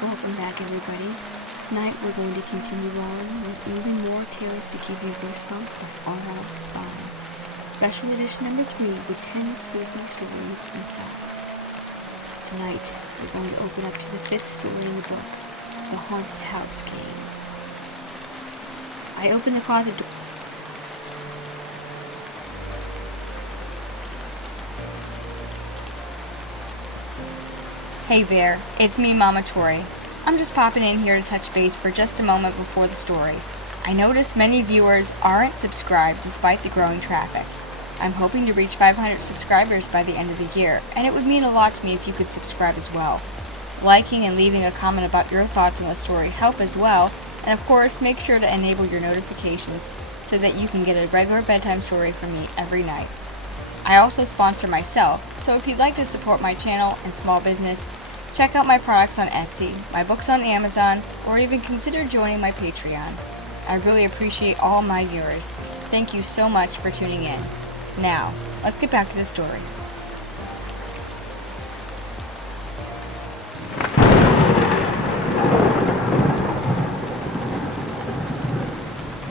Welcome back, everybody. Tonight we're going to continue on with even more tales to give you goosebumps with R.L. Spine. Special edition number 3 with 10 spooky stories inside. Tonight we're going to open up to the 5th story in the book, The Haunted House Game. I open the closet door. Hey there, it's me, Mama Tori. I'm just popping in here to touch base for just a moment before the story. I noticed many viewers aren't subscribed despite the growing traffic. I'm hoping to reach 500 subscribers by the end of the year, and it would mean a lot to me if you could subscribe as well. Liking and leaving a comment about your thoughts on the story help as well, and of course make sure to enable your notifications so that you can get a regular bedtime story from me every night. I also sponsor myself, so if you'd like to support my channel and small business, check out my products on Etsy, my books on Amazon, or even consider joining my Patreon. I really appreciate all my viewers. Thank you so much for tuning in. Now, let's get back to the story.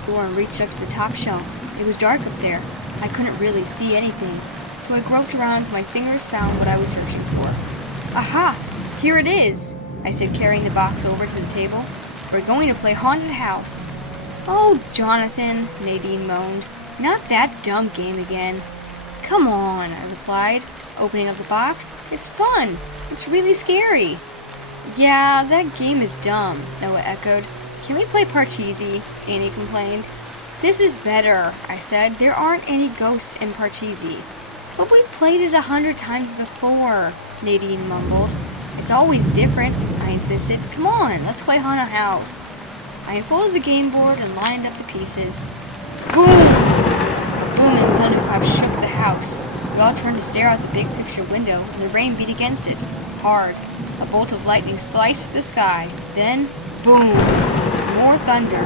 And reached up to the top shelf. It was dark up there. I couldn't really see anything, so I groped around until my fingers found what I was searching for. Aha! Here it is! I said, carrying the box over to the table. We're going to play Haunted House. Oh, Jonathan, Nadine moaned. Not that dumb game again. Come on, I replied, opening up the box. It's fun. It's really scary. Yeah, that game is dumb, Noah echoed. Can we play Parcheesi? Annie complained. This is better, I said. There aren't any ghosts in Parcheesi. But we played it 100 times before, Nadine mumbled. It's always different, I insisted. Come on, let's play Haunted House. I unfolded the game board and lined up the pieces. Boom! A booming thunderclap shook the house. We all turned to stare out the big picture window, and the rain beat against it. Hard. A bolt of lightning sliced through the sky. Then, boom! More thunder.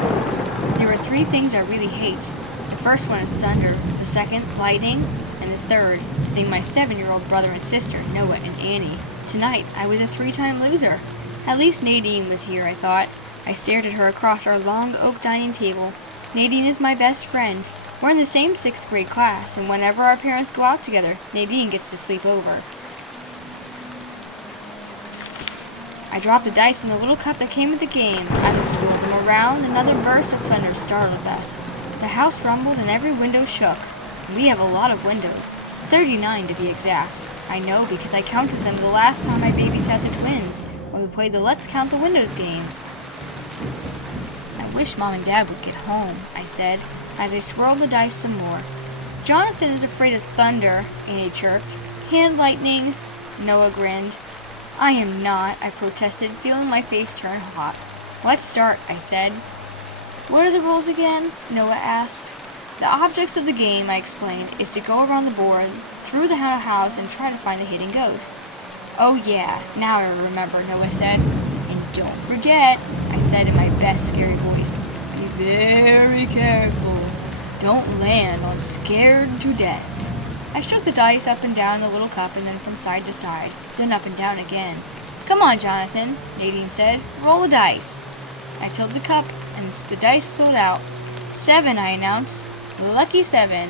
There are 3 things I really hate. The first one is thunder, the second, lightning, and the third, being my 7-year-old brother and sister, Noah and Annie. Tonight, I was a 3-time loser. At least Nadine was here, I thought. I stared at her across our long oak dining table. Nadine is my best friend. We're in the same 6th grade class, and whenever our parents go out together, Nadine gets to sleep over. I dropped the dice in the little cup that came with the game. As I swirled them around, another burst of thunder startled us. The house rumbled and every window shook. We have a lot of windows, 39 to be exact. I know because I counted them the last time I babysat the twins, when we played the Let's Count the Windows game. I wish Mom and Dad would get home, I said, as I swirled the dice some more. Jonathan is afraid of thunder, Annie chirped. And lightning, Noah grinned. I am not, I protested, feeling my face turn hot. Let's start, I said. What are the rules again? Noah asked. The objects of the game, I explained, is to go around the board, through the haunted house, and try to find a hidden ghost. Oh yeah, now I remember, Noah said. And don't forget, I said in my best scary voice, be very careful. Don't land on scared to death. I shook the dice up and down in the little cup and then from side to side, then up and down again. Come on, Jonathan, Nadine said. Roll a dice. I tilted the cup and the dice spilled out. 7, I announced. Lucky 7.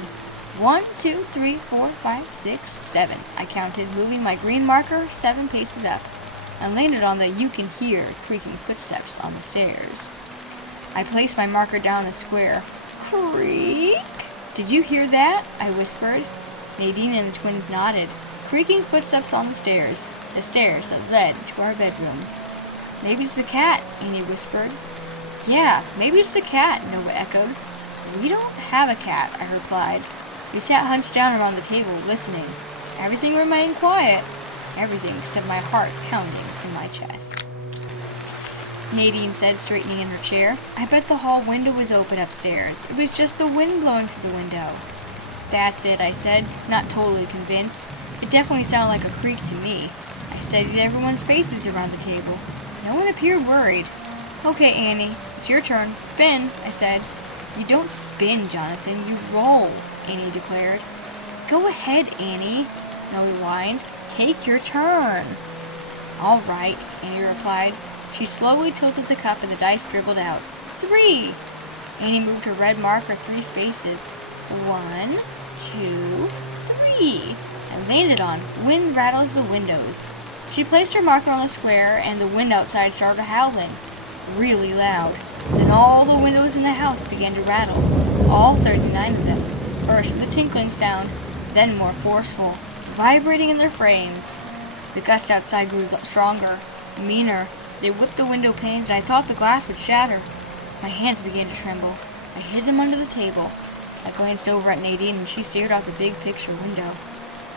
1, 2, 3, 4, 5, 6, 7. I counted, moving my green marker 7 paces up, and landed on the you can hear creaking footsteps on the stairs. I placed my marker down the square. Creak! Did you hear that? I whispered. Nadine and the twins nodded. Creaking footsteps on the stairs that led to our bedroom. Maybe it's the cat, Annie whispered. Yeah, maybe it's the cat, Noah echoed. We don't have a cat, I replied. We sat hunched down around the table, listening. Everything remained quiet. Everything except my heart pounding in my chest. Nadine said, straightening in her chair. I bet the hall window was open upstairs. It was just the wind blowing through the window. That's it, I said, not totally convinced. It definitely sounded like a creak to me. I studied everyone's faces around the table. No one appeared worried. Okay, Annie, it's your turn. Spin, I said. You don't spin, Jonathan, you roll, Annie declared. Go ahead, Annie, Noah whined. Take your turn. All right, Annie replied. She slowly tilted the cup and the dice dribbled out. 3! Annie moved her red marker 3 spaces. 1, 2, 3. And landed on Wind Rattles the Windows. She placed her marker on the square and the wind outside started howling. Really loud. Then all the windows in the house began to rattle. All 39 of them. First with a tinkling sound, then more forceful, vibrating in their frames. The gust outside grew stronger, meaner. They whipped the window panes and I thought the glass would shatter. My hands began to tremble. I hid them under the table. I glanced over at Nadine and she stared out the big picture window.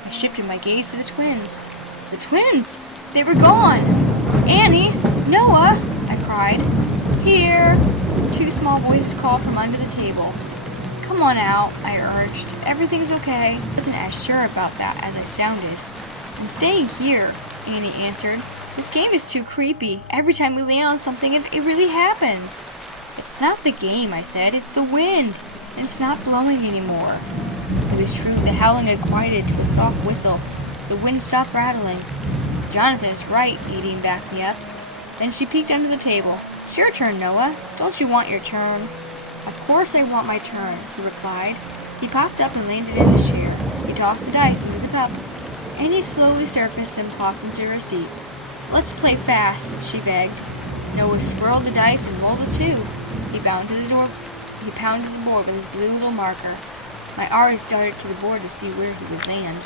I shifted my gaze to the twins. The twins! They were gone! Annie! Noah! I cried. Here! 2 small voices called from under the table. Come on out, I urged. Everything's okay. I wasn't as sure about that as I sounded. I'm staying here, Annie answered. This game is too creepy. Every time we land on something, it really happens. It's not the game, I said. It's the wind. And it's not blowing anymore. It was true. The howling had quieted to a soft whistle. The wind stopped rattling. Jonathan is right, Nadine backed me up. Then she peeked under the table. It's your turn, Noah. Don't you want your turn? Of course I want my turn, he replied. He popped up and landed in his chair. He tossed the dice into the cup. Annie slowly surfaced and plopped into her seat. Let's play fast, she begged. Noah swirled the dice and rolled a 2. He pounded the board with his blue little marker. My eyes darted to the board to see where he would land.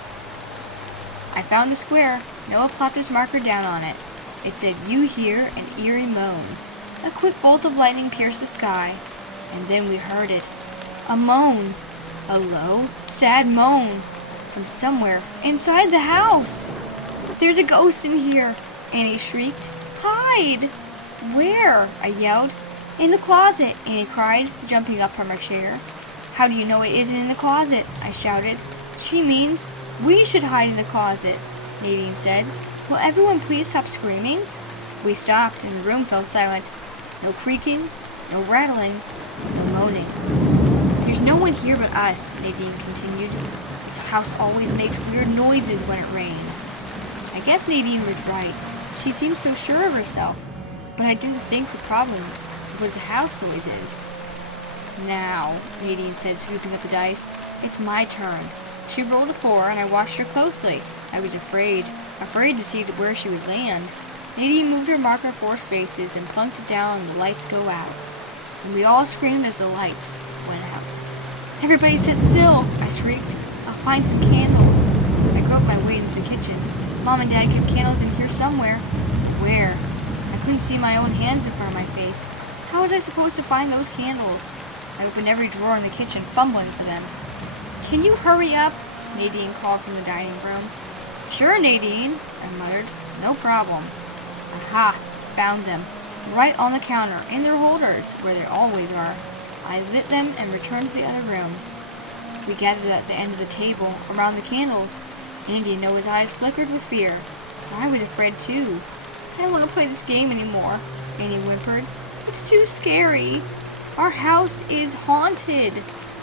I found the square. Noah plopped his marker down on it. It said, You hear an eerie moan. A quick bolt of lightning pierced the sky, and then we heard it. A moan. A low, sad moan. From somewhere inside the house. There's a ghost in here, Annie shrieked. Hide! Where? I yelled. In the closet, Annie cried, jumping up from her chair. How do you know it isn't in the closet? I shouted. She means we should hide in the closet, Nadine said. Will everyone please stop screaming? We stopped, and the room fell silent. No creaking, no rattling, no moaning. There's no one here but us, Nadine continued. This house always makes weird noises when it rains. I guess Nadine was right. She seemed so sure of herself. But I didn't think the problem was the house noises. Now, Nadine said, scooping up the dice, it's my turn. She rolled a 4, and I watched her closely. I was afraid to see where she would land. Nadine moved her marker 4 spaces and plunked it down and the lights go out. And we all screamed as the lights went out. Everybody sit still, I shrieked. I'll find some candles. I groped my way into the kitchen. Mom and Dad kept candles in here somewhere. Where? I couldn't see my own hands in front of my face. How was I supposed to find those candles? I opened every drawer in the kitchen, fumbling for them. Can you hurry up? Nadine called from the dining room. Sure, Nadine, I muttered. No problem. Aha! Found them. Right on the counter, in their holders, where they always are. I lit them and returned to the other room. We gathered at the end of the table, around the candles. Andy and Noah's eyes flickered with fear. I was afraid too. I don't want to play this game anymore, Annie whimpered. It's too scary. Our house is haunted,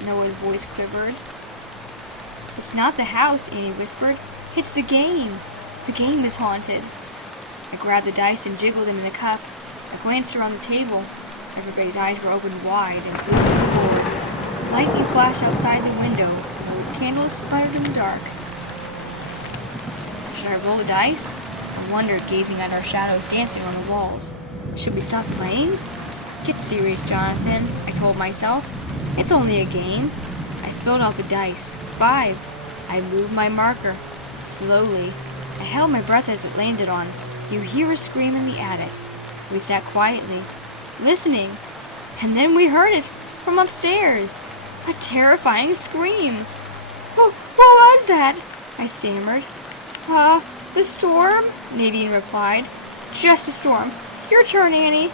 Noah's voice quivered. It's not the house, Annie whispered. It's the game. The game is haunted. I grabbed the dice and jiggled them in the cup. I glanced around the table. Everybody's eyes were opened wide and glued to the board. Lightning flashed outside the window. The candles sputtered in the dark. Should I roll the dice? I wondered, gazing at our shadows dancing on the walls. Should we stop playing? Get serious, Jonathan, I told myself. It's only a game. I spilled out the dice. 5. I moved my marker. Slowly. I held my breath as it landed on. You hear a scream in the attic. We sat quietly, listening, and then we heard it from upstairs. A terrifying scream. What was that? I stammered. The storm? Nadine replied. Just a storm. Your turn, Annie.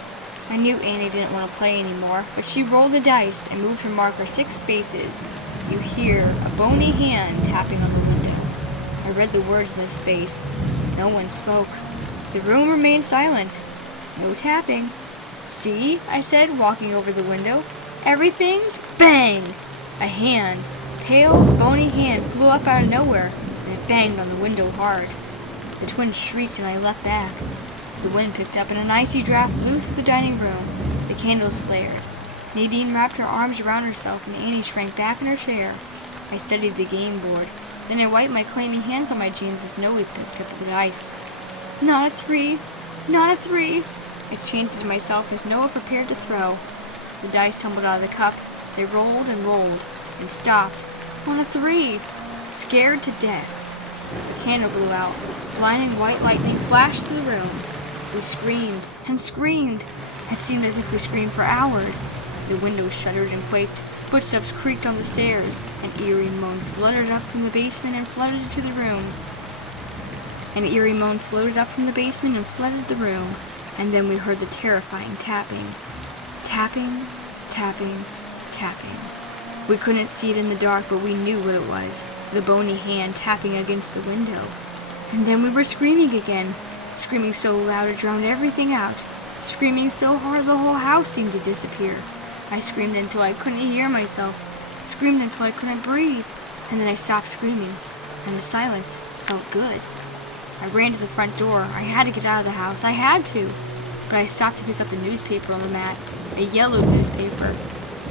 I knew Annie didn't want to play anymore, but she rolled the dice and moved her marker 6 spaces. You hear a bony hand tapping on the window. I read the words in the space. No one spoke. The room remained silent. No tapping. See, I said, walking over the window. Everything's bang! A hand, pale, bony hand, flew up out of nowhere, and it banged on the window hard. The twins shrieked and I leapt back. The wind picked up and an icy draft blew through the dining room. The candles flared. Nadine wrapped her arms around herself and Annie shrank back in her chair. I studied the game board. Then I wiped my clammy hands on my jeans as Noe picked up the dice. Not a 3. Not a 3. I chanted to myself as Noah prepared to throw. The dice tumbled out of the cup. They rolled and stopped. On a 3. Scared to death. The candle blew out. Blinding white lightning flashed through the room. We screamed and screamed. It seemed as if we screamed for hours. The windows shuddered and quaked. Footsteps creaked on the stairs. An eerie moan fluttered up from the basement and flooded into the room. An eerie moan floated up from the basement and flooded the room. And then we heard the terrifying tapping. Tapping, tapping, tapping. We couldn't see it in the dark, but we knew what it was. The bony hand tapping against the window. And then we were screaming again. Screaming so loud it drowned everything out. Screaming so hard the whole house seemed to disappear. I screamed until I couldn't hear myself. Screamed until I couldn't breathe. And then I stopped screaming. And the silence felt good. I ran to the front door. I had to get out of the house. I had to. But I stopped to pick up the newspaper on the mat. A yellow newspaper.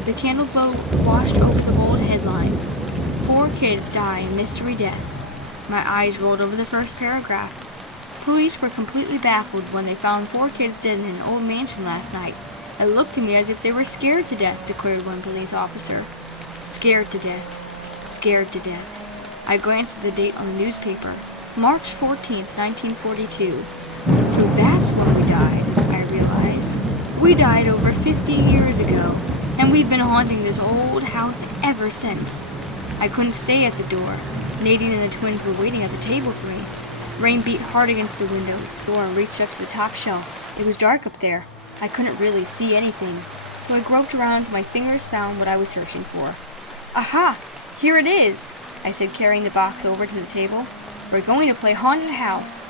The candle glow washed over the bold headline. 4 kids die in mystery death. My eyes rolled over the first paragraph. Police were completely baffled when they found 4 kids dead in an old mansion last night. It looked to me as if they were scared to death, declared one police officer. Scared to death. Scared to death. I glanced at the date on the newspaper. March 14th, 1942. So that's when we died, I realized. We died over 50 years ago, and we've been haunting this old house ever since. I couldn't stay at the door. Nadine and the twins were waiting at the table for me. Rain beat hard against the windows. The door reached up to the top shelf. It was dark up there. I couldn't really see anything, so I groped around until my fingers found what I was searching for. Aha! Here it is! I said, carrying the box over to the table. We're going to play Haunted House.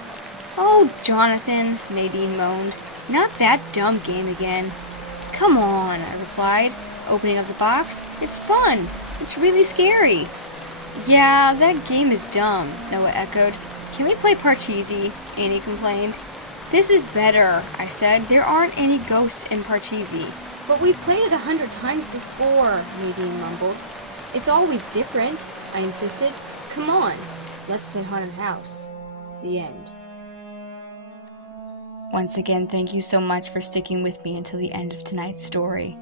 Oh, Jonathan, Nadine moaned. Not that dumb game again. Come on, I replied, opening up the box. It's fun. It's really scary. Yeah, that game is dumb, Noah echoed. Can we play Parcheesi? Annie complained. This is better, I said. There aren't any ghosts in Parcheesi. But we've played it 100 times before, Nadine mumbled. It's always different, I insisted. Come on, let's play Haunted House. The end. Once again, thank you so much for sticking with me until the end of tonight's story.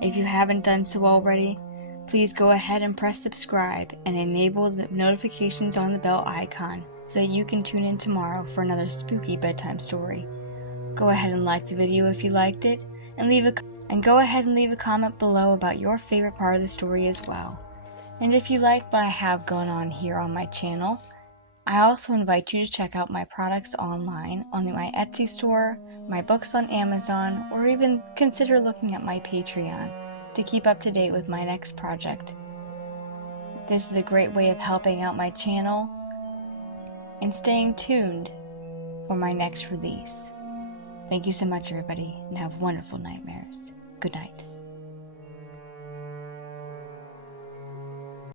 If you haven't done so already, please go ahead and press subscribe and enable the notifications on the bell icon so that you can tune in tomorrow for another spooky bedtime story. Go ahead and like the video if you liked it, and go ahead and leave a comment below about your favorite part of the story as well. And if you like what I have going on here on my channel, I also invite you to check out my products online on my Etsy store, my books on Amazon, or even consider looking at my Patreon to keep up to date with my next project. This is a great way of helping out my channel and staying tuned for my next release. Thank you so much, everybody, and have wonderful nightmares. Good night.